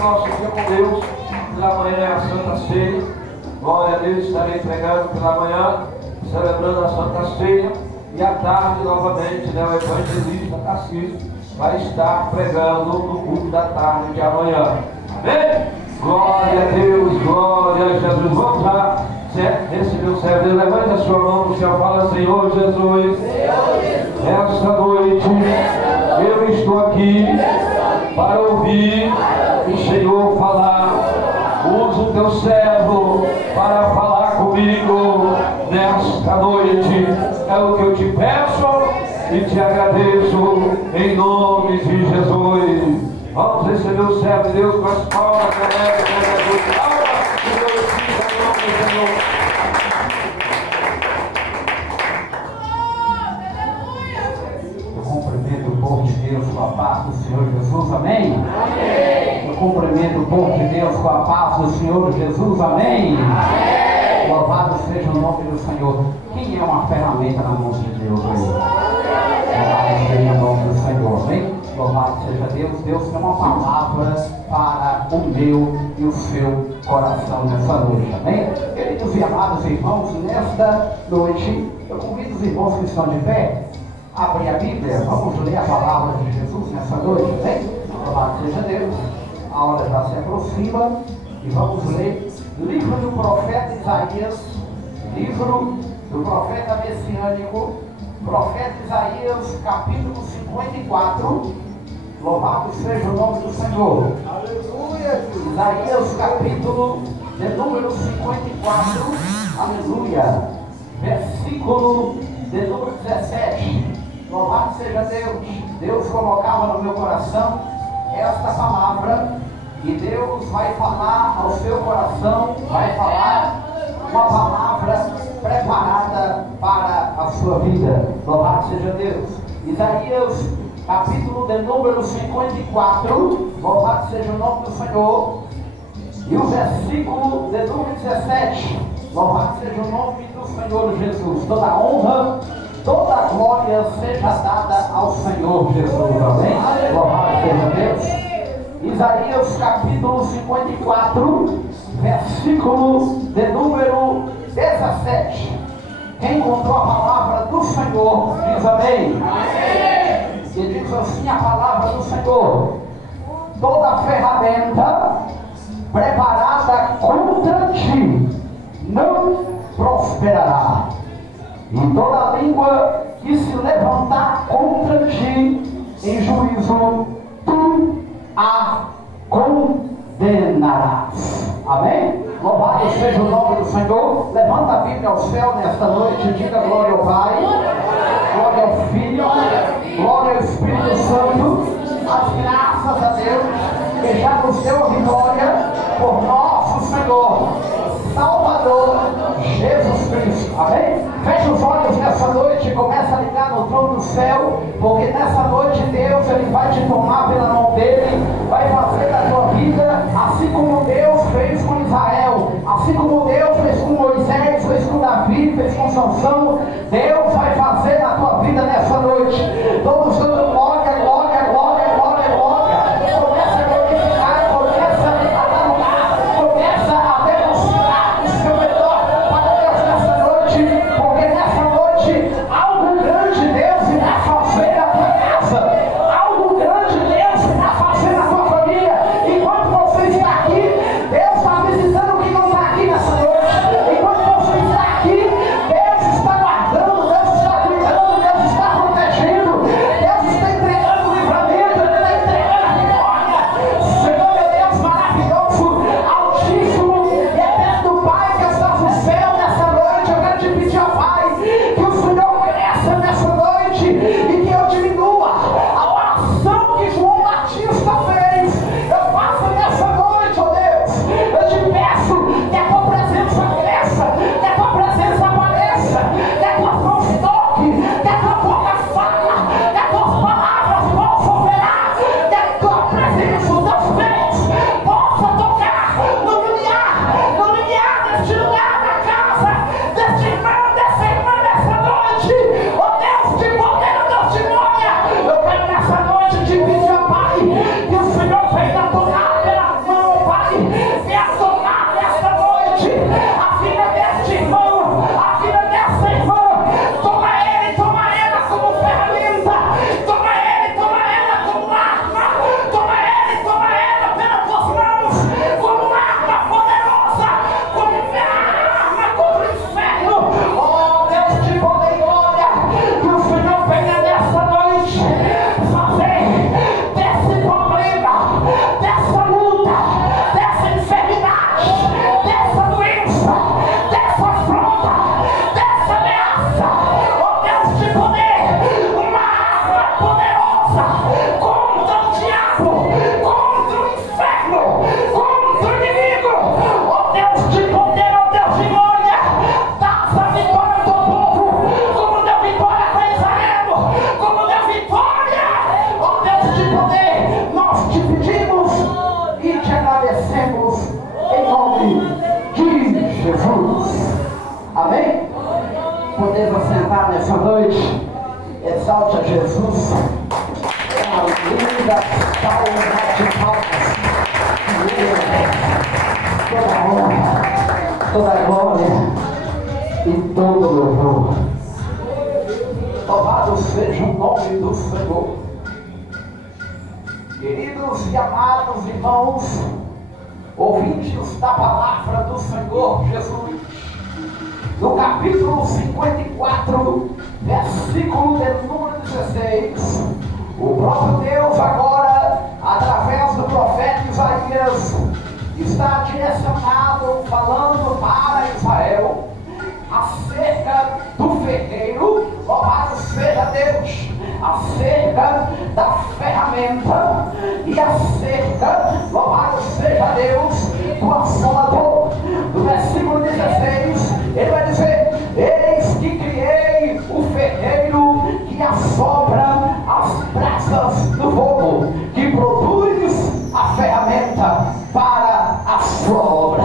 Nosso dia com Deus, pela manhã é a Santa Ceia. Glória a Deus, estarei pregando pela manhã, celebrando a Santa Ceia. E à tarde, novamente, o evangelista Tarcísio vai estar pregando no culto da tarde de amanhã. Amém? Glória a Deus, glória a Jesus. Vamos lá, receber o servo. Levante a sua mão no céu, fala: Senhor Jesus, esta noite eu estou aqui para ouvir o Senhor falar. Usa o teu servo para falar comigo nesta noite. É o que eu te peço e te agradeço em nome de Jesus. Vamos receber o servo de Deus com as palmas. Palmas e glorifica o nome do Senhor. Eu cumprimento o povo de Deus com a paz do Senhor Jesus, amém? Amém. Eu cumprimento o povo de Deus com a paz do Senhor Jesus, amém? Amém. Louvado seja o nome do Senhor. Quem é uma ferramenta na mão de Deus aí? Louvado seja o nome do Senhor, amém? Louvado seja Deus. Deus tem uma palavra para o meu e o seu coração nessa noite, amém? Queridos e amados irmãos, nesta noite eu convido os irmãos que estão de pé a abrir a Bíblia. Vamos ler a palavra de Jesus nessa noite, amém? Louvado seja Deus. A hora já se aproxima e vamos ler livro do profeta Isaías, livro do profeta messiânico, profeta Isaías, capítulo 54. Louvado seja o nome do Senhor. Aleluia. Isaías, capítulo de número 54, aleluia, versículo de número 17. Louvado seja Deus. Deus colocava no meu coração esta palavra e Deus vai falar ao seu coração, vai falar uma palavra preparada para a sua vida. Louvado seja Deus. Isaías, capítulo de número 54, louvado seja o nome do Senhor. E o versículo de número 17, louvado seja o nome do Senhor Jesus. Toda a honra, toda a glória seja dada ao Senhor Jesus, amém? Louvado seja Deus. Isaías capítulo 54, versículo de número 17. Quem encontrou a palavra do Senhor, diz amém. Amém. E diz assim a palavra do Senhor: toda ferramenta preparada contra ti não prosperará, e toda língua que se levantar contra ti em juízo tu a condenarás. Amém? Louvado seja o nome do Senhor. Levanta a Bíblia ao céu nesta noite e diga glória ao Pai, glória ao Filho, glória ao Espírito Santo. As graças a Deus que já nos deu a vitória por nosso Senhor Salvador Jesus Cristo. Amém? Feche os olhos nessa noite e começa a ligar no trono do céu, porque nessa noite Deus ele vai te tomar pela mão dele, vai fazer da tua vida assim como Deus fez com Israel, assim como Deus fez com Moisés, fez com Davi, fez com Sansão. Deus vai fazer na tua vida nessa noite. Todos dando glória, glória, glória, glória, glória. Começa a glorificar, começa a dar lugar, começa a demonstrar o seu melhor para Deus nessa noite, porque nessa noite algo grande Deus irá fazer na tua casa, algo grande Deus irá fazer na tua família. Enquanto você está aqui, Deus está visitando quem não está aqui nessa noite. Enquanto você está aqui, Deus está guardando, Deus está cuidando, Deus está protegendo. exalte a Jesus. Uma linda salva de palmas. Toda honra, toda glória e todo louvor. Louvado seja o nome do Senhor. Queridos e amados irmãos, ouvintes da palavra do Senhor Jesus, no capítulo 54, versículo de número 16, o próprio Deus agora, através do profeta Isaías, está direcionado, falando para Israel, acerca do ferreiro, louvado seja Deus, acerca da ferramenta e acerca, louvado seja Deus, do assolador. No versículo 16, ele vai dizer: eis que criei o ferreiro que assopra as brasas do fogo, que produz a ferramenta para a sua obra.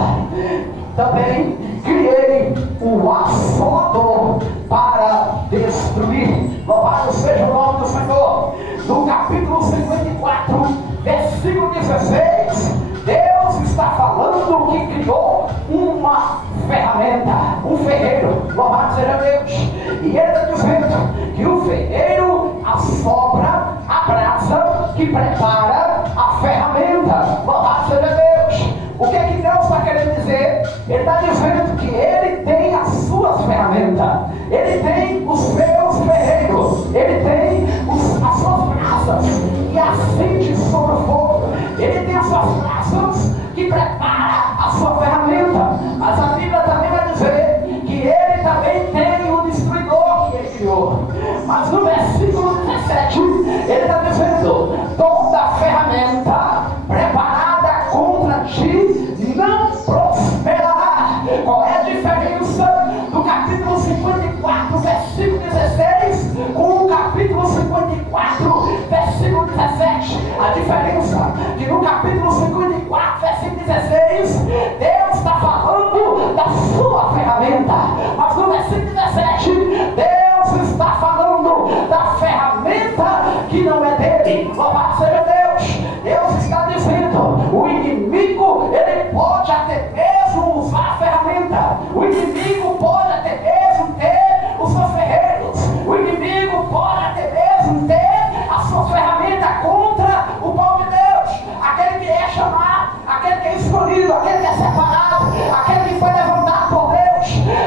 Também criei o assolador para destruir. Louvado seja o nome do Senhor. No capítulo 54, versículo 16, Deus está falando que criou uma ferramenta, um ferreiro. Louvado seja Deus. E ele está dizendo que o ferreiro assopra a brasa que prepara a ferramenta. Louvado seja Deus. O que é que Deus está querendo dizer? Ele está dizendo que ele tem as suas ferramentas, ele tem os seus ferreiros, ele tem as suas brasas que acende sobre o fogo, ele tem as suas brasas que prepara a sua ferramenta. Mas a Bíblia também vai dizer que ele também tem o destruidor que ele criou. Mas no versículo 17, ele está dizendo: toda ferramenta preparada contra ti não prosperará. Qual é a diferença do capítulo 54, versículo 16 com o capítulo 54, versículo 17? A diferença é que no capítulo 54, versículo 16, Deus está falando da sua ferramenta, mas no versículo 17, Deus está falando da ferramenta que não é dele. Louvado seja Deus. Deus está dizendo: o inimigo, ele pode até mesmo usar a ferramenta, o inimigo pode até mesmo ter os seus ferreiros, o inimigo pode até mesmo ter a sua ferramenta contra o povo de Deus, aquele que é chamado, aquele que é escolhido, aquele que é separado, aquele que foi levantado por Deus.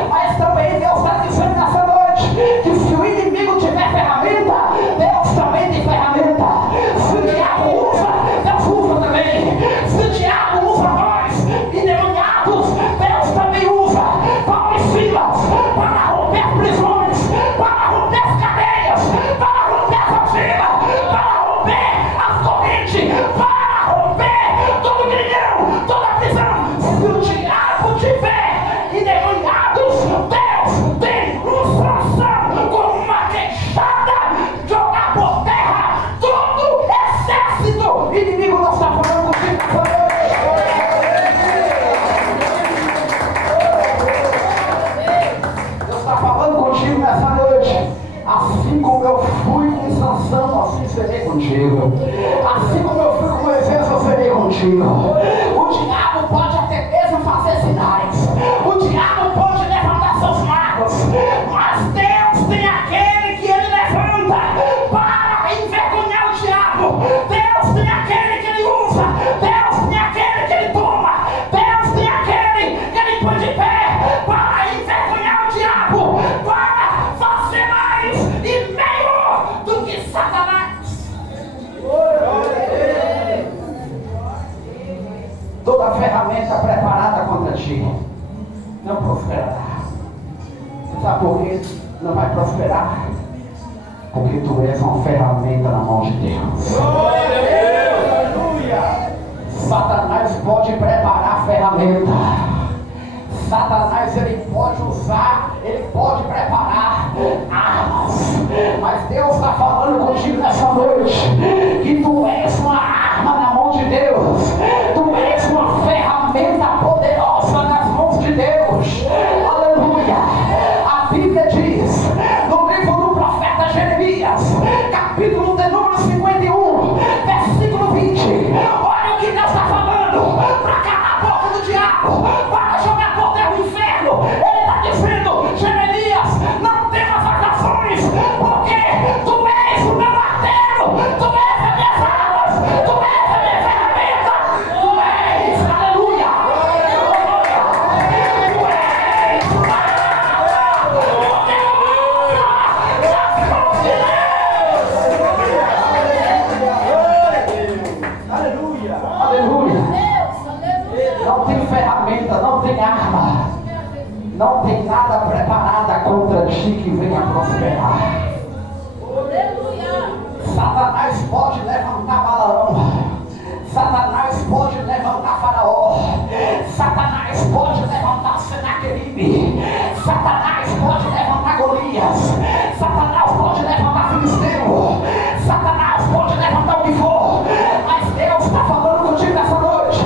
Mas também Deus está dizendo nessa noite que se o inimigo tiver ferramenta, Deus também tem ferramenta. Se o diabo usa, Deus usa também. Se o diabo usa nós, endemoniados, Deus também usa. Paulo e Silas, para romper prisões, para romper as cadeias, para romper as algemas, para romper as correntes, para romper todo grilhão, toda prisão. Se o diabo tiver endemoniados, Deus tem Sansão com uma queixada, jogar por terra todo exército inimigo. Nós estamos falando contigo nessa noite. Deus está falando contigo nessa noite. Assim como eu fui com Sansão, assim serei contigo. Assim como eu fui com Moisés, eu serei contigo. O diabo pode até mesmo fazer sinais, o diabo pode levantar seus magos, mas Deus tem aquele que ele levanta para envergonhar o diabo. Deus tem aquele que ele usa, Deus tem aquele que ele toma, Deus tem aquele que ele põe de pé para envergonhar o diabo, para fazer mais e melhor do que Satanás. Toda ferramenta preparada contra ti não prosperará. Você sabe por quê? Não vai prosperar? Porque tu és uma ferramenta na mão de Deus. Satanás pode preparar a ferramenta. Satanás, ele pode usar, ele pode preparar armas. Mas Deus está falando contigo nessa noite que tu és uma arma na mão de Deus. Tu és uma ferramenta poderosa nas mãos de Deus. Aleluia. A Bíblia diz no livro do profeta Jeremias, capítulo de número 51, versículo 20. Olha o que Deus está falando para calar a boca do diabo, para jogar por terra o inferno. Ele está dizendo: Jeremias, não temas as nações, porque tu és o meu martelo, tu és as minhas armas, tu és a minha ferramenta, tu és, aleluia, tu és aleluia. Não tem ferramenta, não tem arma, não tem nada preparada contra ti que venha prosperar. Satanás pode levantar Balaão, Satanás pode levantar Faraó, Satanás pode levantar Senaqueribe, Satanás pode levantar Golias, Satanás pode levantar Filisteu, Satanás pode levantar o que for, mas Deus está falando contigo essa noite.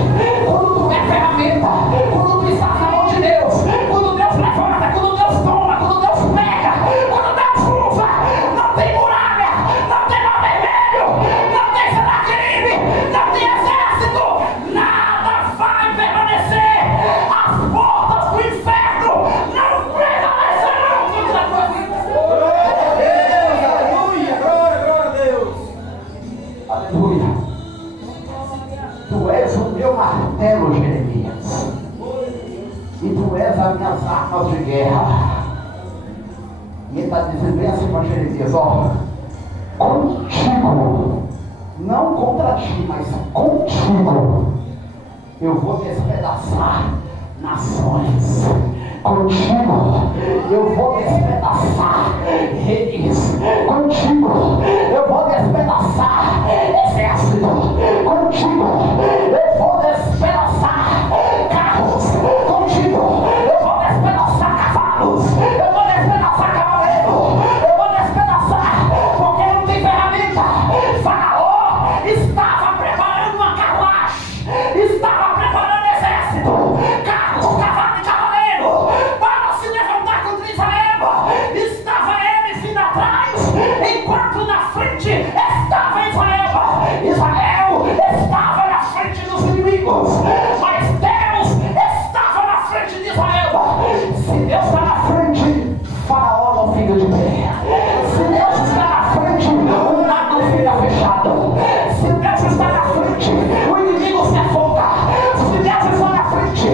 Quando tu é ferramenta, quando tu está na mão de Deus, quando Deus levanta, quando Deus toma, quando Deus pega, quando Deus usa, não tem muralha, não tem mar vermelho, não tem Senaqueribe, não tem exército, nada vai permanecer. As portas do inferno não prevalecerão contra a tua vida. Aleluia, glória a Deus. Aleluia. Tu és o meu martelo, Jeremias, e tu és as minhas armas de guerra. E ele está dizendo bem assim para Jeremias: ó, contigo, não contra ti, mas contigo, eu vou despedaçar nações. Contigo eu vou despedaçar reis. Contigo eu vou despedaçar exército. Contigo eu vou despedaçar carros. Contigo eu vou despedaçar cavalos. Eu vou despedaçar cavaleiro. Eu vou despedaçar, porque não tem ferramenta. Faraó estava preparando uma carruagem, estava preparando exército, carros, cavalos e cavaleiro para se levantar contra Israel. Estava ele vindo atrás, enquanto na frente estava Israel. Israel estava na frente dos inimigos, mas Deus estava na frente de Israel. Se Deus está na frente, Faraó não fica de pé. Se Deus está na frente, o mar não fica fechado. Se Deus está na frente, o inimigo se afoga. Se Deus está na frente,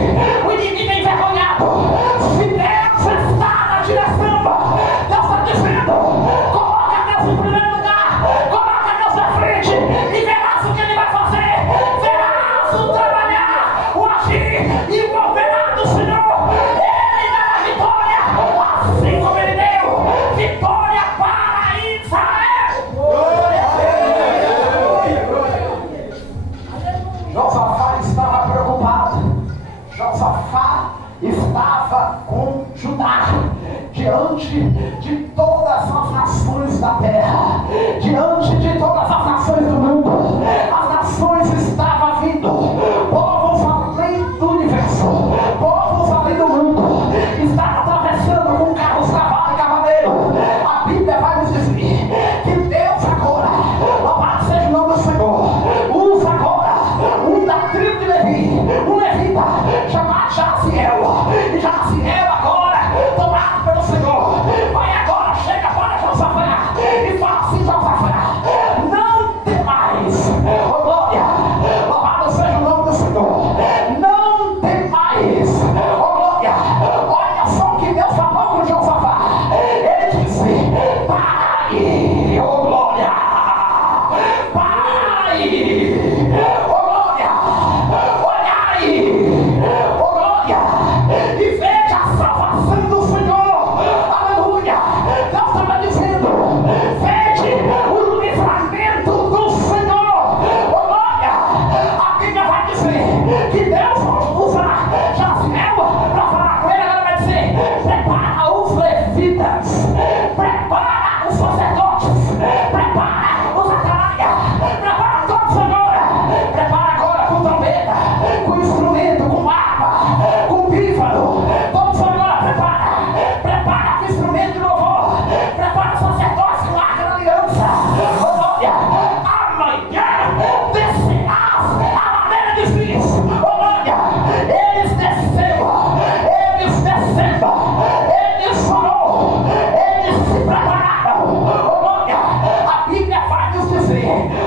o inimigo é envergonhado. Se Deus está na direção, Deus está dizendo: coloca Deus em primeiro lugar, coloca Deus na frente, e verás o que Ele vai fazer. Verás o trabalhar, o agir e o operar do Senhor. Ele dará vitória, assim como Ele deu vitória para Israel. Glória a Deus. Glória. Josafá estava preocupado. Josafá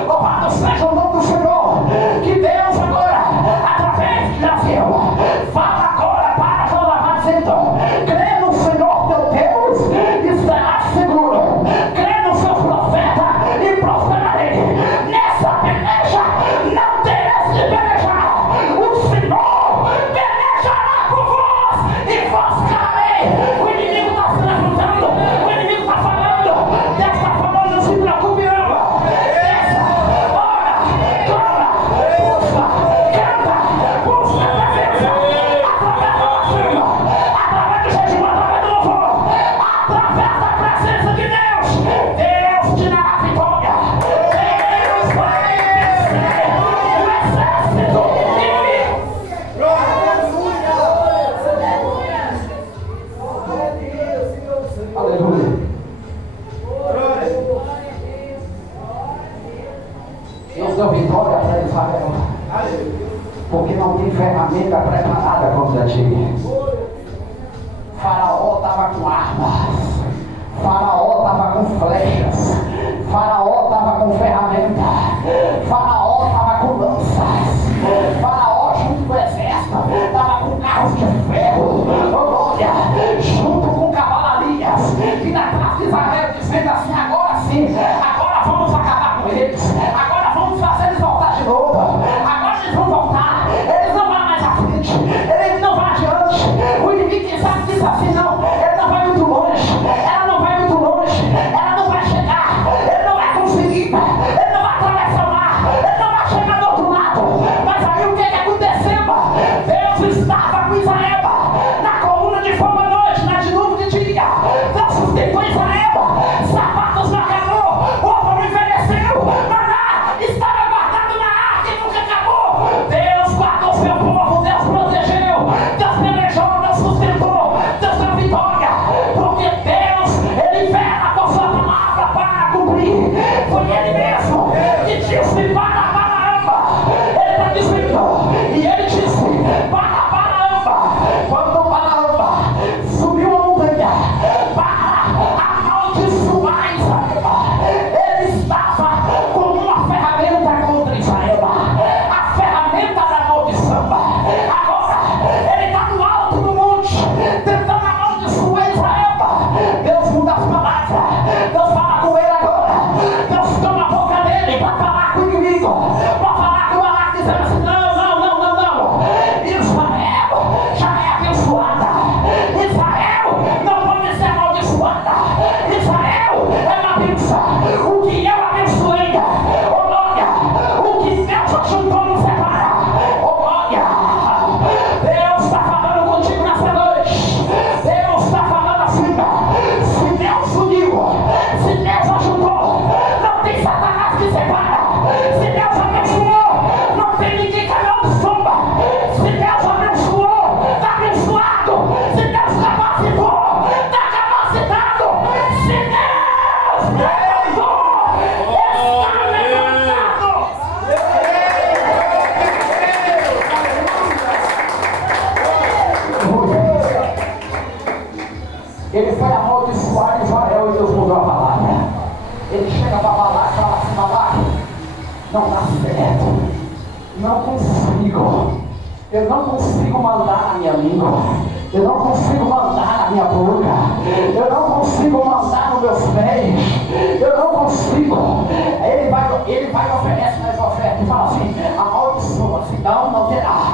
Louvado seja o nome do Senhor. Que Deus agora, através de Jaziel, fala agora para Josafá dizendo: crê no Senhor teu Deus, estará seguro. Crê no seu profeta e prosperarei. Nessa peleja não terás de pelejar. O Senhor pelejará por vós e vós calareis. O inimigo está se levantando, o inimigo está falando. Deus está falando, não se preocupe não. Desça, ora, clama, busca, canta, busca a presença. Através da oração, através do jejum, através do louvor, através da presença de Deus, Deus te dará vitória. Deus vai vencer o exército inimigo. Aleluia. Deus deu vitória para Israel, porque não tem ferramenta preparada contra ti. Faraó estava com armas, Faraó estava com flechas, Faraó estava com ferramenta, Faraó estava com lanças, Faraó junto com o exército estava com carros de ferro, olha, junto com cavalarias, e na casa de Israel dizendo assim: agora sim, agora vamos acabar com eles, agora vamos fazer eles voltar de novo, agora eles vão voltar, eles não vão mais à frente, eles não vão adiante. O inimigo que sabe diz assim: não, ele não vai muito longe, ela não vai muito longe, ela não vai chegar, ele não vai conseguir, ele não vai atravessar o mar, ele não vai chegar do outro lado. Mas aí o que aconteceu? Deus estava com Israel na coluna de fogo à noite, na dilúvio de dia. Deus sustentou Israel, sapatos não acabou, o ovo não envelheceu, maná estava guardado na arca e nunca acabou. Deus guardou seu povo, Deus protegeu, Deus pelejou, Deus sustentou, Deus deu vitória, porque Deus, Ele vela com sua palavra para cumprir. Foi Ele mesmo que disse para Balaamba, Ele está dizendo, e Ele disse para Balaamba, quando Balaamba subiu a montanha para amaldiçoar Israel, ele estava com uma ferramenta contra Israel, a ferramenta da maldição. Agora ele está no alto do monte tentando amaldiçoar Israel. Deus muda as palavras, Deus fala com ele agora, Deus toma a boca dele para falar com o inimigo, para falar com o Balaque, dizendo assim: não, Israel já é abençoada, Israel não pode ser amaldiçoada, Israel é uma bênção. O que eu abençoei, olha, o que Deus ajuntou não separa, olha. Deus está falando contigo nessa noite, Deus está falando assim: se Deus uniu, se Deus ajuntou, não tem Satanás que separa. Se Deus abençoou, não tem ninguém que amaldiçoa. Se Deus abençoou, está abençoado. Se Deus capacitou, está capacitado. Se Deus levantou, está levantado. Ele foi amaldiçoar Israel e Deus mudou a palavra. Ele chega para Balaque e fala assim: Balaque, não dá certo, não consigo, eu não consigo mandar na minha língua, eu não consigo mandar na minha boca, eu não consigo mandar nos meus pés, eu não consigo. Ele vai e oferece mais oferta e fala assim: amaldiçoa, senão não terá.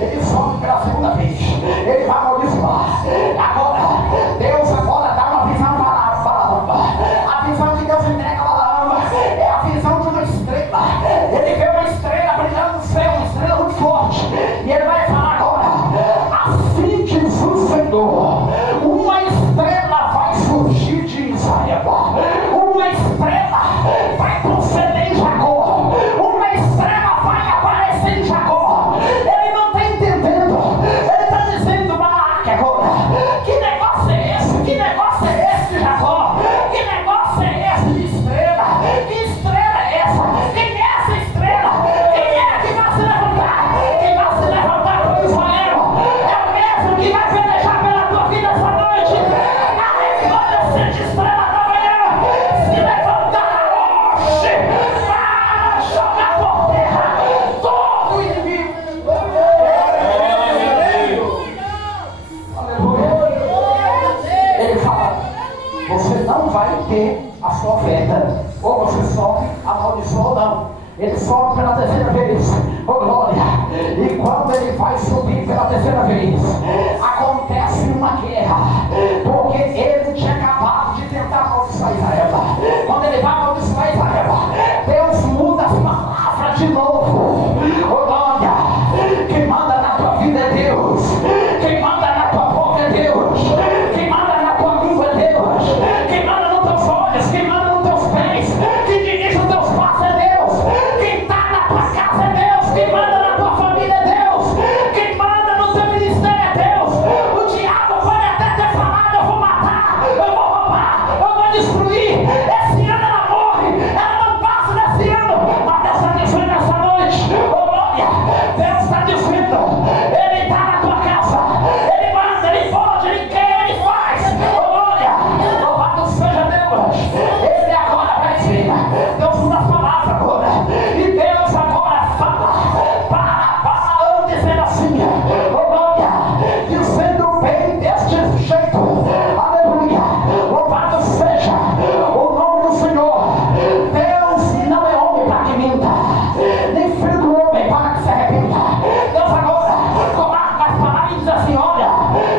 Ele sobe pela segunda vez, ele vai amaldiçoar. Agora, Deus agora dá uma visão para Balaamba. A visão que Deus entrega a Balaamba é a visão de uma estrela. Ele vê uma estrela brilhando no céu, uma estrela muito forte, e ele vai falar agora: assim diz o Senhor, uma estrela vai surgir de Israel, uma estrela vai proceder em Jacó, uma estrela vai aparecer em Jacó. Ele não está entendendo, ele amaldiçoou não. Ele sobe pela terceira vez, oh glória, e quando ele vai subir pela terceira vez, acontece uma guerra, porque ele tinha acabado de tentar amaldiçoar Israel. Quando ele vai amaldiçoar Israel, Deus muda as palavras de novo, oh glória. Quem manda na tua vida é Deus, quem manda na tua boca é Deus, quem manda na tua língua é Deus, quem manda nos teus olhos, quem manda nos teus pés, quem dirige os teus passos é Deus, quem está na tua casa é Deus, quem manda na tua família é Deus, quem manda no teu ministério é Deus. O diabo pode até ter falado: eu vou matar, eu vou roubar, eu vou destruir. Esse ano ela morre, ela não passa desse ano, mas Deus está dizendo nessa noite, oh glória, Deus está dizendo, Ele está na tua casa, Ele manda, Ele pode, Ele quer, Ele faz, oh glória, louvado seja Deus. Ele agora vai dizer, Deus muda as palavras agora, e Deus agora fala para dizendo assim, oh glória, dizendo bem deste jeito, aleluia, louvado seja o nome do Senhor. Deus não é homem para que minta, nem filho do homem para que se arrependa. Deus agora coloca as palavras e diz assim: olha,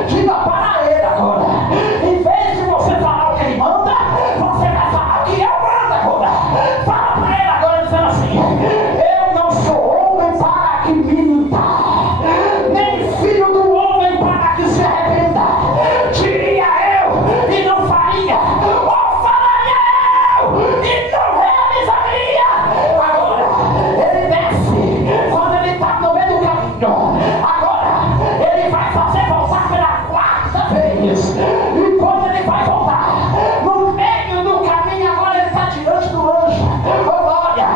diga para ele agora, em vez de você falar o que ele manda, você vai falar o que eu mando agora. Fala para ele agora dizendo assim: eu não sou homem para que minta, nem filho do homem para que se arrependa. Diria eu e não faria, ou falaria eu e não realizaria. Agora ele desce quando ele está no meio do caminho. Agora ele vai fazer voltar pela quarta vez, e quando ele vai voltar no meio do caminho, agora ele está diante do anjo. Oh glória,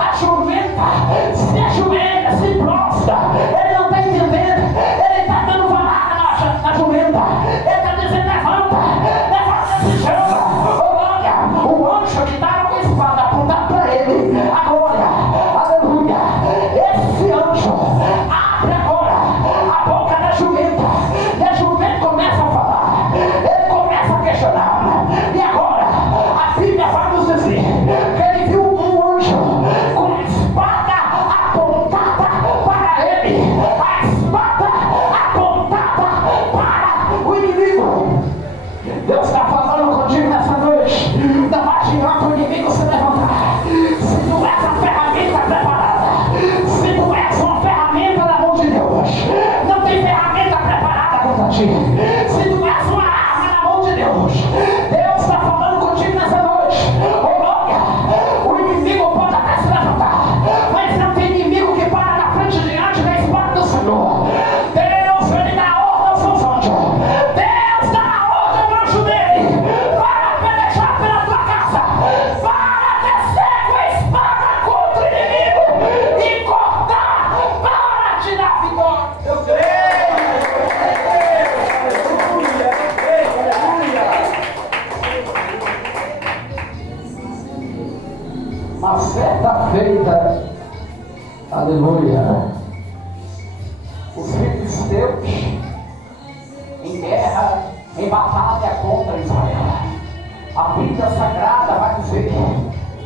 a jumenta se ajoelha, se prostra. Ele não está entendendo, ele está dando varada na jumenta. Ele está dizendo: levanta, levanta, se chama. Oh glória, o anjo que estava com a espada apontada para ele, a glória, aleluia. Esse anjo abre agora a boca da jumenta, e a jumenta começa a falar, ele começa a questionar. E agora a Bíblia vai nos dizer que ele viu um anjo com a espada apontada para ele, a espada apontada para o inimigo. Deus está falando contigo nessa noite. Não adianta o inimigo se levantar. Se tu és a ferramenta preparada, se tu és uma ferramenta na mão de Deus, não tem ferramenta preparada contra ti. Se tu és uma arma na mão de Deus, Deus está falando contigo nessa noite. Oh glória, o inimigo pode até se levantar, mas não tem inimigo que para na frente diante da espada do Senhor. Deus, ele dá ordem aos seus anjos. Deus dá ordem ao anjo dele para pelejar pela tua casa, para descer com a espada contra o inimigo e cortar para te dar vitória. Eu creio! Aleluia! Uma certa feita, aleluia, os filisteus em guerra, em batalha contra Israel. A Bíblia Sagrada vai dizer: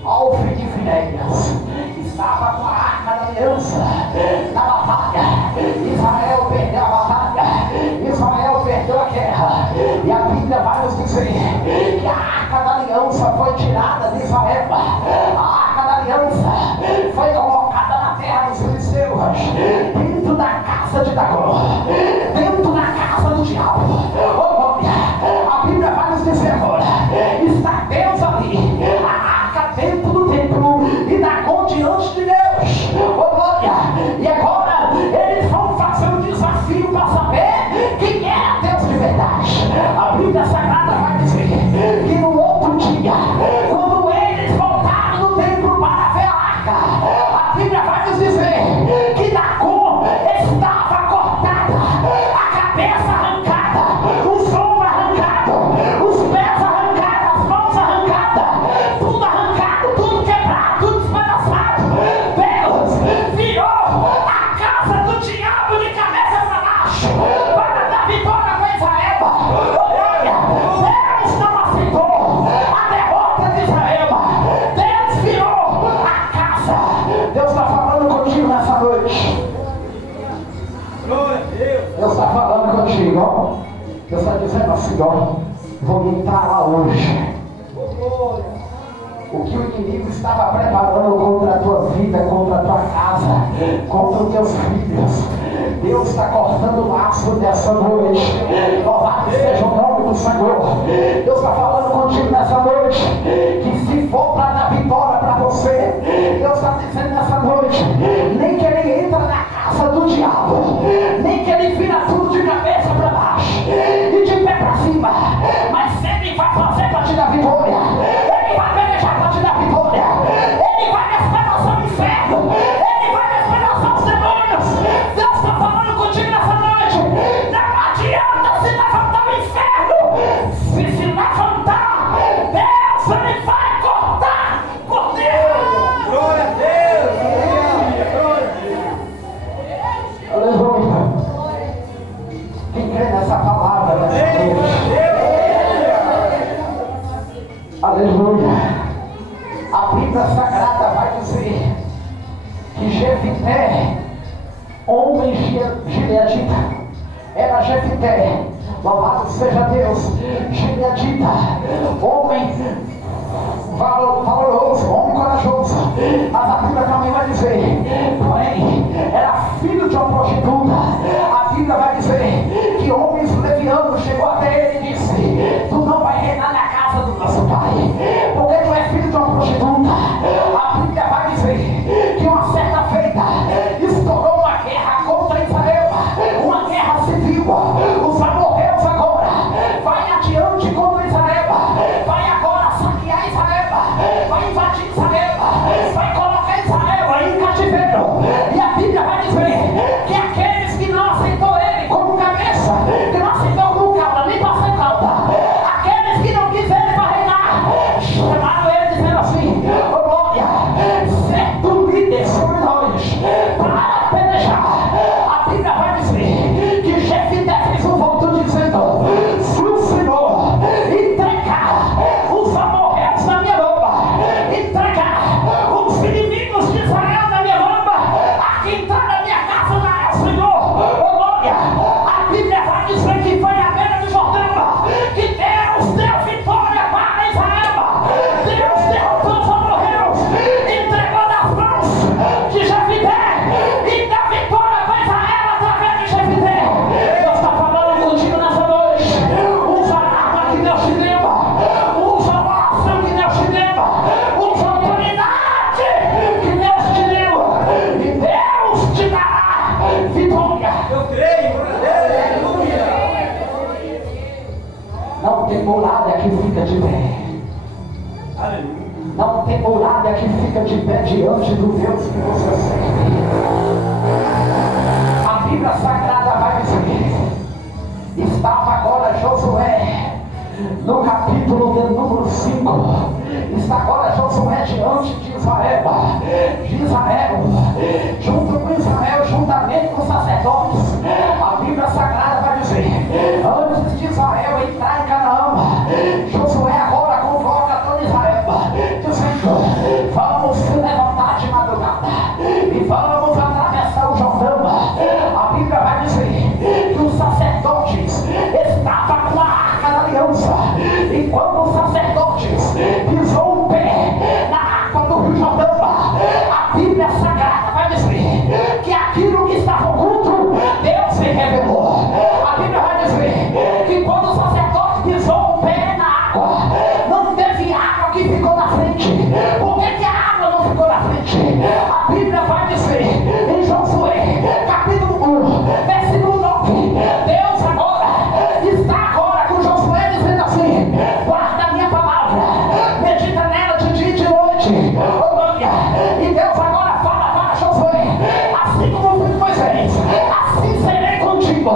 Alfred de Finéias estava com a arca da aliança na batalha. Israel perdeu a batalha, Israel perdeu a guerra, e a Bíblia vai nos dizer que a arca da aliança foi tirada de Israel. A arca da aliança foi colocada na terra dos filisteus, dentro da casa de Dagom, dentro da casa do diabo. Oh glória, a Bíblia vai nos dizer agora: está Deus ali, a arca dentro do templo. falando contigo, ó. Deus está dizendo assim, ó, vou entrar lá hoje. O que o inimigo estava preparando contra a tua vida, contra a tua casa, contra os teus filhos, Deus está cortando o laço dessa noite. Louvado seja o nome do Senhor. Deus está falando contigo nessa noite, que se for para dar vitória para você, Deus está dizendo nessa noite, nem que ele entra na casa do diabo, nem que ele vira tudo de cabeça para baixo e de pé para cima, mas ele vai fazer para te dar vitória. Ele vai pelejar para te dar vitória. Ele vai despedaçar o inferno. Ele vai despedaçar os demônios. Deus está falando contigo nessa noite. Não adianta se levantar o inferno. Se levantar, Deus, ele vai cortar por Deus. Glória a Deus. Glória a Deus. Aleluia. Quem crê nessa palavra nessa noite? Aleluia. A Bíblia Sagrada vai dizer que Jefité, homem gileadita, era Jefité, louvado seja Deus, gileadita, homem valoroso, homem corajoso, mas a Bíblia também vai dizer, porém, era filho de uma prostituta. A Bíblia vai dizer que homens levianos chegou até ele e disse, tu não vai reinar na casa do nosso pai, porque tu és filho de uma prostituta. A Bíblia vai dizer que uma certa feita estourou uma guerra contra Israel, uma guerra civil. Os amorreus agora vai adiante contra Israel, vai agora saquear Israel, vai invadir Israel, vai colocar Israel em cativeiro. E a Bíblia vai dizer que aqueles que não aceitou ele como cabeça, que não aceitou como cauda, nem para ser cauda, aqueles que não quiseram ele para reinar, chamaram ele dizendo assim, ô glória, certo líder sobre nós, para pelejar. A Bíblia vai dizer que Jefité fez um voto dizendo, se o Senhor entregar os amorreus na minha mão, entregar os inimigos de Israel na minha mão, a quem entrar na minha casa lá é o Senhor, ô glória. A Bíblia vai dizer que foi na beira do Jordão que Deus deu vitória para Israel. Deus derrotou os amorreus, entregou nas mãos de Jefité e deu vitória para Israel através de Jefité. Deus está falando contigo nessa noite. Usa a arma que Deus te deu, usa a oração que Deus te deu, usa a autoridade que Deus te deu, e Deus te dará vitória. Eu creio. Aleluia. Não tem muralha que fica de pé. Aleluia. Não tem muralha que fica de pé diante do Deus que você serve. A Bíblia Sagrada vai dizer, estava agora Josué no capítulo de número 5. Está agora Josué diante de Israel. Junto com Israel, juntamente com os sacerdotes. A Bíblia Sagrada vai dizer, antes de Israel entrar em Canaã, Josué agora convoca todo Israel, dizendo, vamos se levantar de madrugada e vamos atravessar o Jordão. A Bíblia vai dizer que os sacerdotes estavam com a arca da aliança, e quando os sacerdotes pisou o pé na água do Rio Jordão, a Bíblia Sagrada vai dizer que aquilo que estava oculto, Deus se revelou. A Bíblia vai dizer que quando o sacerdote pisou o pé na água, não teve água que ficou na frente. Por que a água não ficou na frente? A Bíblia vai dizer em Josué, capítulo 1, versículo 9, Deus está agora com Josué dizendo assim, guarda a minha palavra, medita nela de dia e de noite. Oh, glória. E Deus agora fala para Josué, assim como fiz Moisés, assim serei contigo.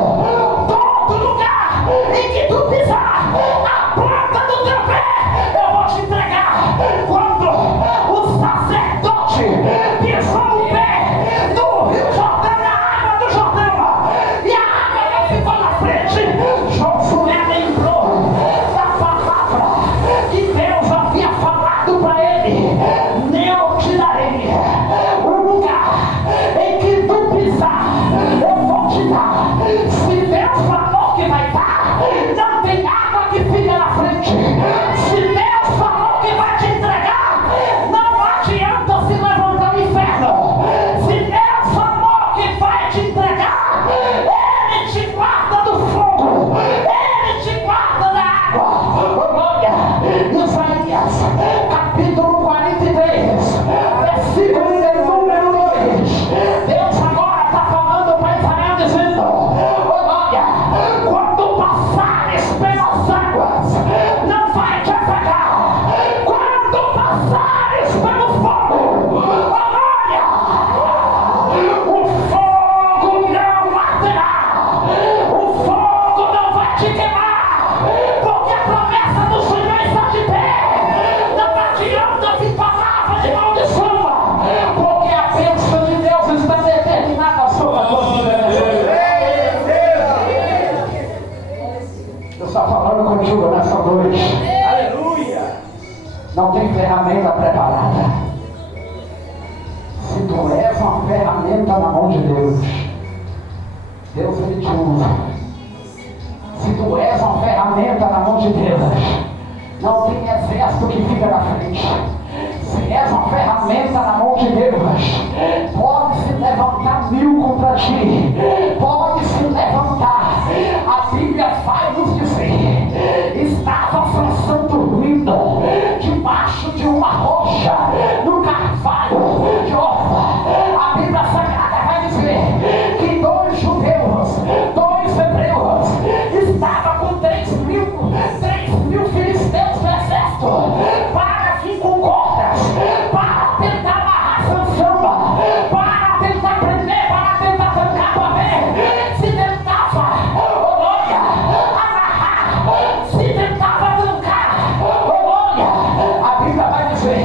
Todo lugar em que tu pisar a planta do teu pé, eu vou te entregar. Quando o sacerdote pisou o pé no Rio Jordão, na água do Jordão, e a água não ficou na frente, Josué lembrou da palavra que Deus havia falado para ele, eu te darei o lugar em que tu ferramenta na mão de Deus. Deus, Ele te usa. Se tu és uma ferramenta na mão de Deus, não tem exército que fica na frente. Se és uma ferramenta na mão de Deus, pode se levantar 1000 contra ti, pode se levantar. A Bíblia vai nos dizer: estava Sansão dormindo debaixo de uma rocha, no carvalho de Orfa. A Bíblia Sagrada vai dizer que 2 judeus, 2 hebreus, estavam com 3 mil filisteus no exército, para vir com cordas, para tentar amarrar Sansão, para tentar prender, para tentar trancar, para ver se tentava, olha, amarrar, se tentava trancar, olha. A Bíblia vai dizer,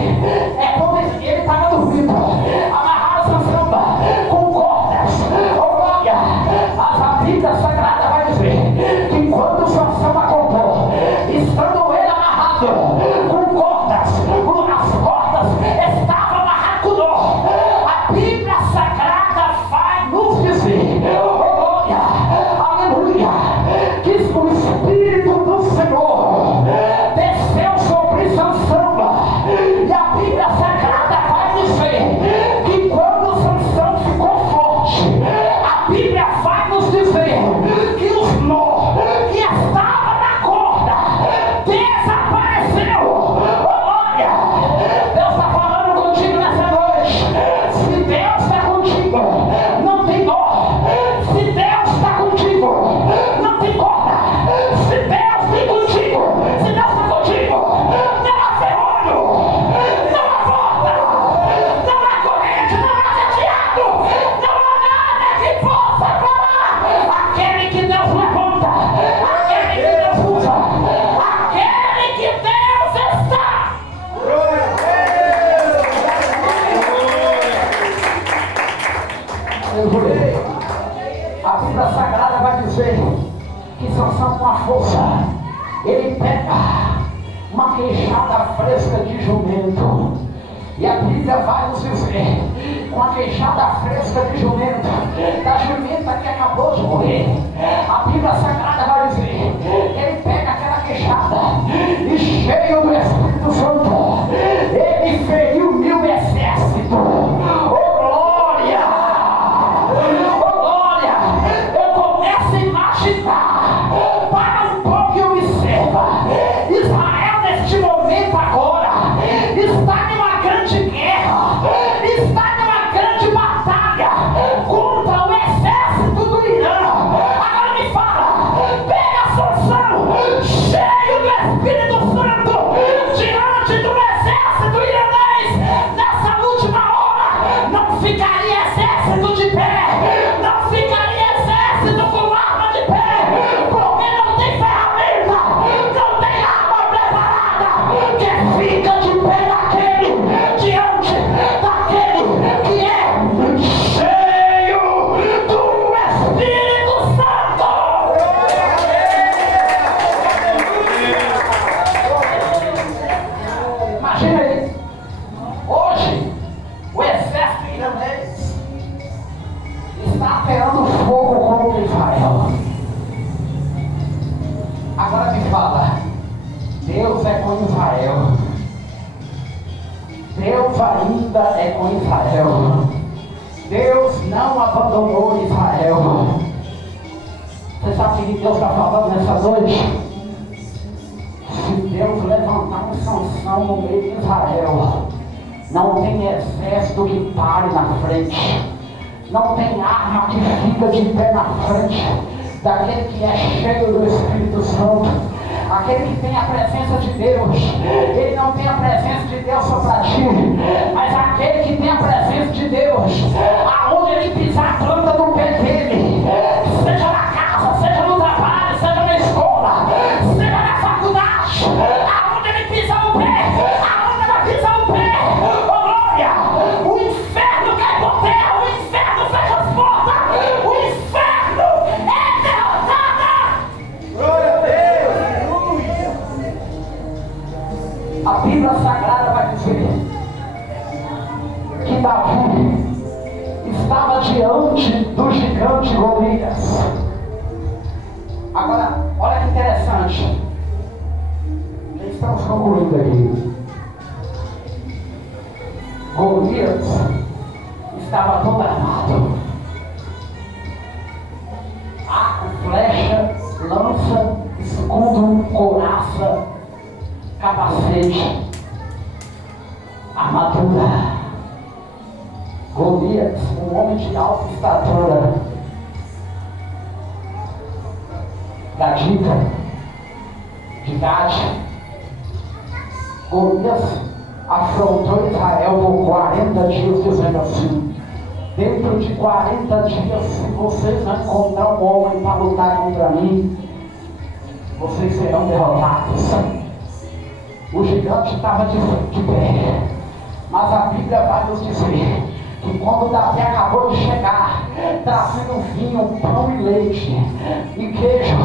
é como ele estava dormindo, amarraram Sansão com cordas, olha. A Bíblia Sagrada vai dizer que quando Sansão acordou, estando ele amarrado com cordas, as cordas estavam amarradas com dor. A Bíblia Sagrada vai nos dizer, olha, aleluia, que o Espírito do Senhor desceu sobre Sansão. E a Bíblia Sagrada vai dizer que quando Sansão ficou forte, a Bíblia vai nos dizer que os nós que estavam na corda desapareceu. Olha, Deus está falando contigo nessa noite. Se Deus está contigo, não tem dor. Se Deus está contigo, não tem corda. Se Deus está contigo, se Deus está contigo, não há ferrolho, não há porta, não há corrente, não há cadeado, não há nada que possa parar aquele que Deus levanta, aquele que Deus usa, aquele que Deus está. Glória a Aleluia. A Bíblia Sagrada vai dizer que Sansão, com a força, ele pega uma queixada fresca de jumento. E a Bíblia vai nos dizer, com a queixada fresca de jumento, da jumenta que acabou de morrer. A Bíblia Sagrada vai dizer que ele pega aquela queixada e, cheio do Espírito Santo, ele feriu 1000 exércitos. Oh glória! Oh glória! Eu começo a imaginar, para um pouco que eu observa, Israel neste momento agora está numa grande guerra, está numa grande batalha contra o exército do Irã. Agora me fala, pega Sansão, cheio do Espírito Santo, diante do exército iranês, nessa última hora, não ficaria exército de pé, não ficaria exército com arma de pé, porque não tem ferramenta, não tem arma preparada, que fica de pé naquele, diante daquele que é cheio do Espírito Santo. Imagina aí, hoje o exército iranês está ateando fogo contra Israel. Agora me fala, Deus é com Israel. Deus ainda é com Israel. Deus não abandonou Israel. Você sabe o que Deus está falando nessa noite? Se Deus levantar um Sansão no meio de Israel, não tem exército que pare na frente, não tem arma que fica de pé na frente daquele que é cheio do Espírito Santo, aquele que tem a presença de Deus. Ele não tem a presença de Deus só para ti, mas aquele que tem a presença de Deus, aonde ele pisar a planta do pé dele, seja na casa, seja no trabalho, seja na escola, seja na faculdade, aonde ele pisar o pé, aonde ela pisar o pé, oh glória, o inferno cai por terra, o inferno fecha as portas, o inferno é derrotado. Glória a Deus! Aleluia! A Bíblia Sagrada vai dizer que Davi estava diante do gigante Golias. Agora, olha que interessante. Estamos concluindo aqui. Golias estava todo armado. Arco, flecha, lança, escudo, couraça, capacete, armadura. Golias, um homem de alta estatura, Gadita, de Gade. Golias afrontou Israel por 40 dias, dizendo assim: dentro de 40 dias, se vocês não encontrar um homem para lutar contra mim, vocês serão derrotados. O gigante estava de pé, mas a Bíblia vai nos dizer que quando Davi acabou de chegar, trazendo vinho, pão e leite e queijo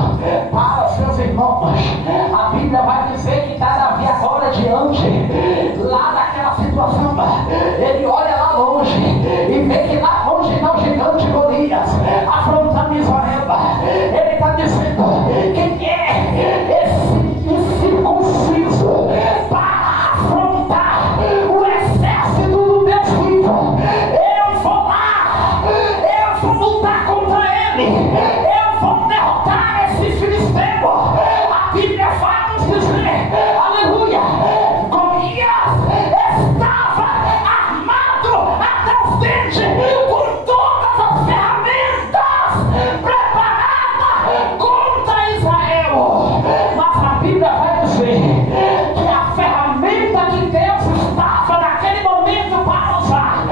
para seus irmãos, a Bíblia vai dizer que Davi agora diante, lá daquela situação, ele olha lá longe e vê que lá longe está o gigante Golias afrontando Israel. Ele está dizendo: quem é esse incircunciso para afrontar o exército do Deus vivo? Eu vou lá, eu vou lutar contra ele, eu vou derrotar esse filisteu. A Bíblia vai nos dizer, aleluia, Golias estava armado até os dentes, com todas as ferramentas preparadas contra Israel. Mas a Bíblia vai dizer que a ferramenta que Deus estava naquele momento para usar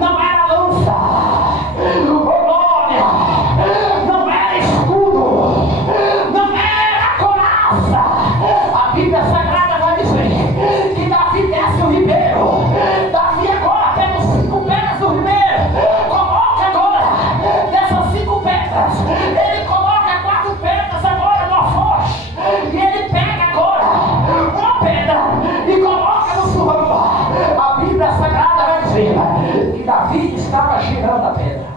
não era lança, glória, não era escudo, não era couraça. A Bíblia Sagrada vai dizer que Davi desce o ribeiro. Davi agora pega os 5 pedras do ribeiro, coloca agora dessas 5 pedras, ele coloca 4 pedras agora no alforje, e ele pega agora uma pedra e coloca no surramba. A Bíblia Sagrada vai dizer que Davi estava girando a pedra.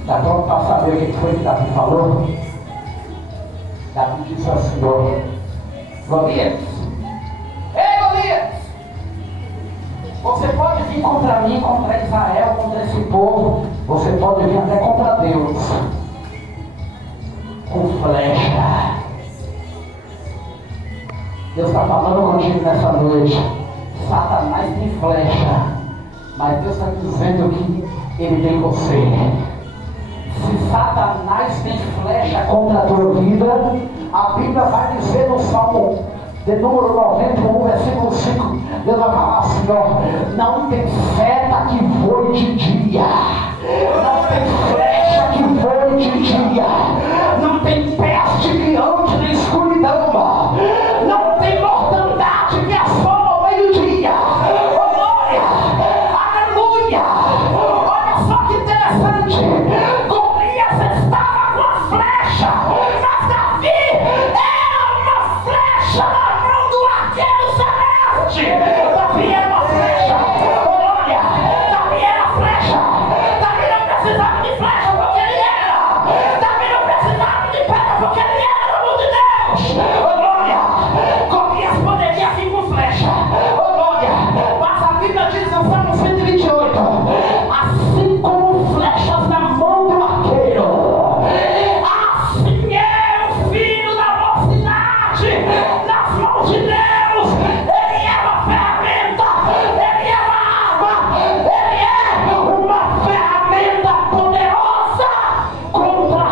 Está pronto para saber o que foi que Davi falou? Davi disse ao Senhor: Golias, ei Golias, você pode vir contra mim, contra Israel, contra esse povo, você pode vir até contra Deus, com flecha. Deus está falando contigo nessa noite. Satanás tem flecha, mas Deus está dizendo que ele tem você. Se Satanás tem flecha contra a tua vida, a Bíblia vai dizer no Salmo de número 91, versículo 5, Deus vai falar assim: ó, não tem seta que voe de dia, não tem flecha que voe de dia, não tem peste que ande na escuridão, não tem mortandade que assola ao meio-dia. Oh glória, aleluia. Olha só que interessante, Golias estava com a flecha, mas Davi era uma flecha na mão do arqueiro celeste. Davi era uma flecha, oh glória, Davi era flecha. Davi não precisava de flecha porque ele era, Davi não precisava de pedra porque ele era no mundo de Deus. Oh glória, Golias poderia vir com flecha, oh glória, mas a Bíblia diz no Salmo 128, assim como flechas na mão do arqueiro, assim é o filho da mocidade nas mãos de Deus. Ele é uma ferramenta, ele é uma arma, ele é uma ferramenta poderosa contra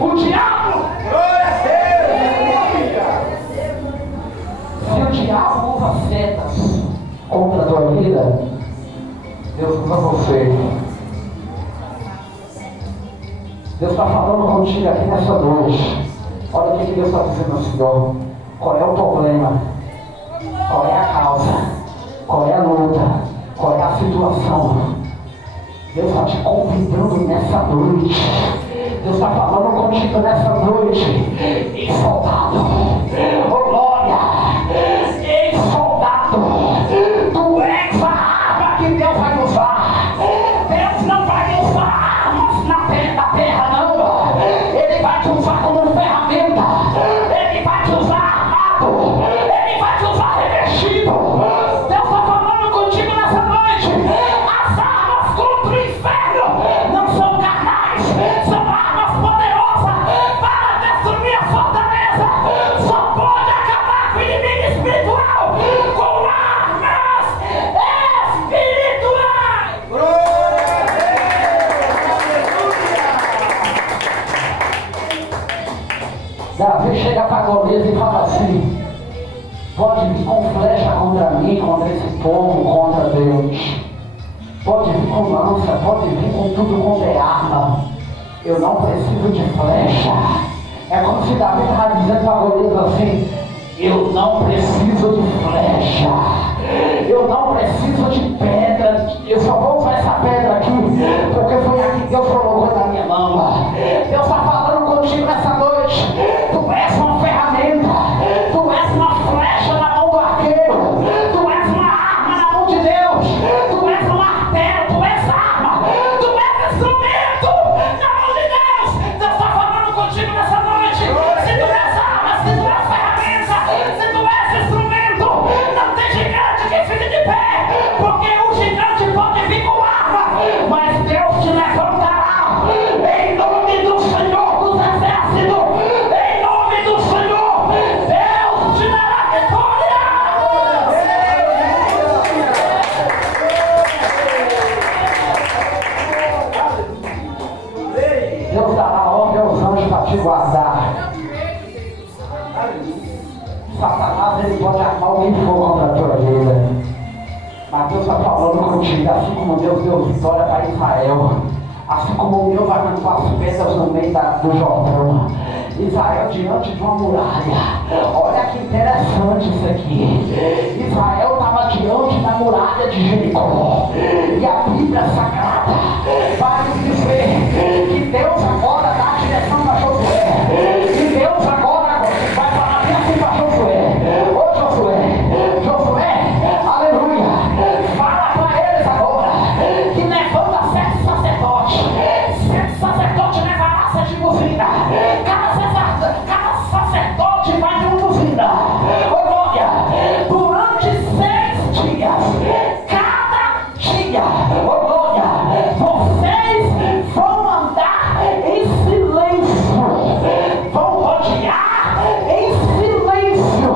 o diabo. Glória a Deus! Se o diabo usa setas contra a tua vida, Deus usa você. Deus está falando contigo aqui nessa noite. Olha o que Deus está dizendo ao Senhor. Qual é o problema? Qual é a causa? Qual é a luta? Qual é a situação? Deus está te convidando nessa noite. Deus está falando contigo nessa noite. Ei soldado, oh glória, ei soldado, tu és povo contra Deus. Pode vir com lança, pode vir com tudo quanto é arma. Eu não preciso de flecha. É como se Davi estava dizendo para Golias assim: eu não preciso de flecha, eu não preciso de pedra, eu só vou usar essa pedra aqui porque foi aqui que Deus colocou na minha mão. Deus está falando contigo nessa noite. Tu és uma ferramenta, tu és uma flecha na mão do arqueiro, tu és uma arma na mão de Deus, tu és um martelo, tu és arma, tu és instrumento na mão de Deus. Deus está falando contigo nessa noite. Se tu és arma, se tu és ferramenta, se tu és instrumento, não tem gigante que fique de pé, porque o gigante pode vir com arma, mas Deus te levantará em nome do Senhor dos Exércitos, em nome do Senhor. Deus te dará vitória. Deus dará ordem aos anjos para te guardar. Satanás, ele pode armar o que for contra a tua vida, mas Deus está falando contigo. Assim como Deus deu vitória para Israel, assim como Deus arrancou as pedras no meio do Jordão, Israel diante de uma muralha. Olha que interessante isso aqui. Israel estava diante da muralha de Jericó, e a Bíblia Sagrada vai nos dizer que Deus agora dá a direção para Josué, e Deus agora vai falar assim para Josué: ô Josué, aleluia, fala para eles agora que levanta 7 sacerdotes, 7 sacerdotes levará 7 buzinas, cada sacerdote vai ter uma buzina. Ô glória, durante 6 dias, cada dia, ô glória, vocês vão andar em silêncio, vão rodear em silêncio,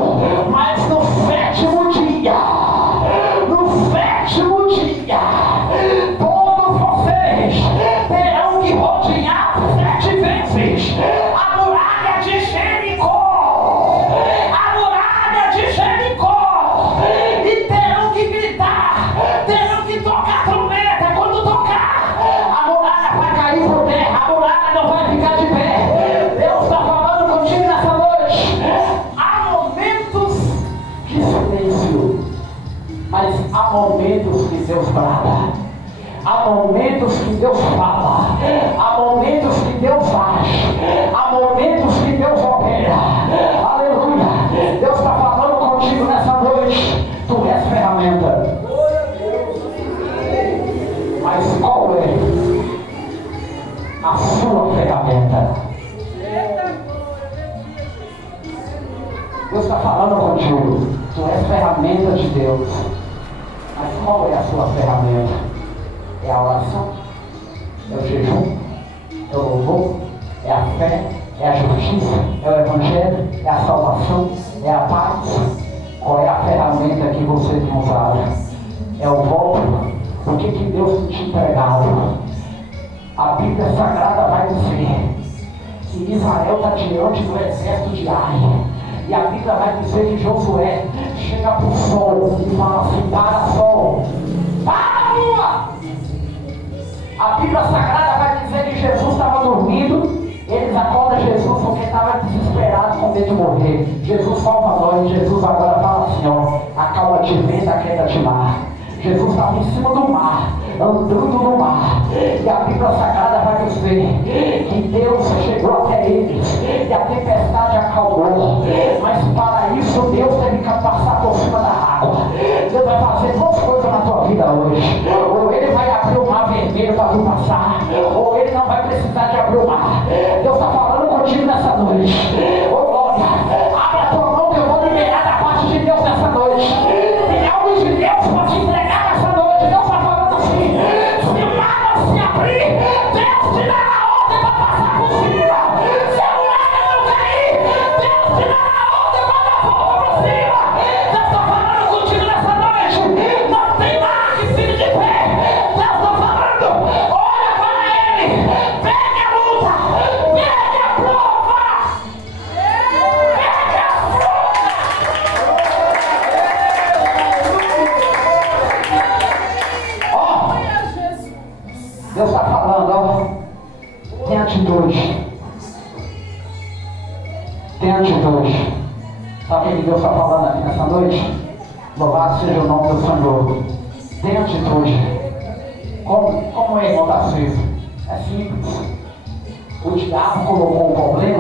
mas no 7º dia, todos vocês terão que rodear 7 vezes a muralha de Jericó, e terão que gritar, terão que tocar trombeta. Quando tocar, a muralha vai cair por terra, a muralha não vai ficar de pé. Deus está falando contigo nessa noite. Há momentos de silêncio, mas há momentos que Deus brada, há momentos que Deus fala, há momentos que Deus age, há momentos que Deus opera. Aleluia. Deus está falando contigo nessa noite. Tu és ferramenta, mas qual é a sua ferramenta? Deus está falando contigo. Tu és ferramenta de Deus, mas qual é a sua ferramenta? É a oração? É o jejum? É o louvor? É a fé? É a justiça? É o evangelho? É a salvação? É a paz? Qual é a ferramenta que você tem usado? É o voto? O que Deus tem te entregado? A Bíblia Sagrada vai dizer que Israel está diante do exército de Ai. E a Bíblia vai dizer que Josué chega para o sol e fala assim: para, sol, para, lua. A Bíblia Sagrada vai dizer que Jesus estava dormindo. Eles acordam Jesus porque estava desesperado com medo de morrer. Jesus salva nós. Jesus agora fala assim: ó, acalma de vento, a queda de mar. Jesus estava em cima do mar, andando no mar, e a Bíblia Sagrada vai dizer que Deus chegou até eles e a tempestade acalmou, mas para isso Deus teve que passar por cima da água. Deus vai fazer 2 coisas na tua vida hoje: ou Ele vai abrir o mar vermelho para tu passar, ou Ele não vai precisar de abrir o mar. Deus está falando contigo nessa noite. Ô glória, abre a tua mão que eu vou liberar da parte de Deus nessa noite. Tem algo de Deus para te entregar nessa noite. Deus está falando assim: se o mar não se abrir, Deus te dará ordem para passar por cima. Se a muralha não cair, Deus te dará ordem para dar volta por cima. Deus está falando contigo nessa noite. Não tem nada que fique de pé. Deus está falando: olha para Ele, pegue a luta, pegue a prova, pegue atitude. Sabe o que Deus está falando aqui nessa noite? Louvado seja o nome do Senhor. Dê atitude. Como é, irmão Tarcísio? É simples. O diabo colocou um problema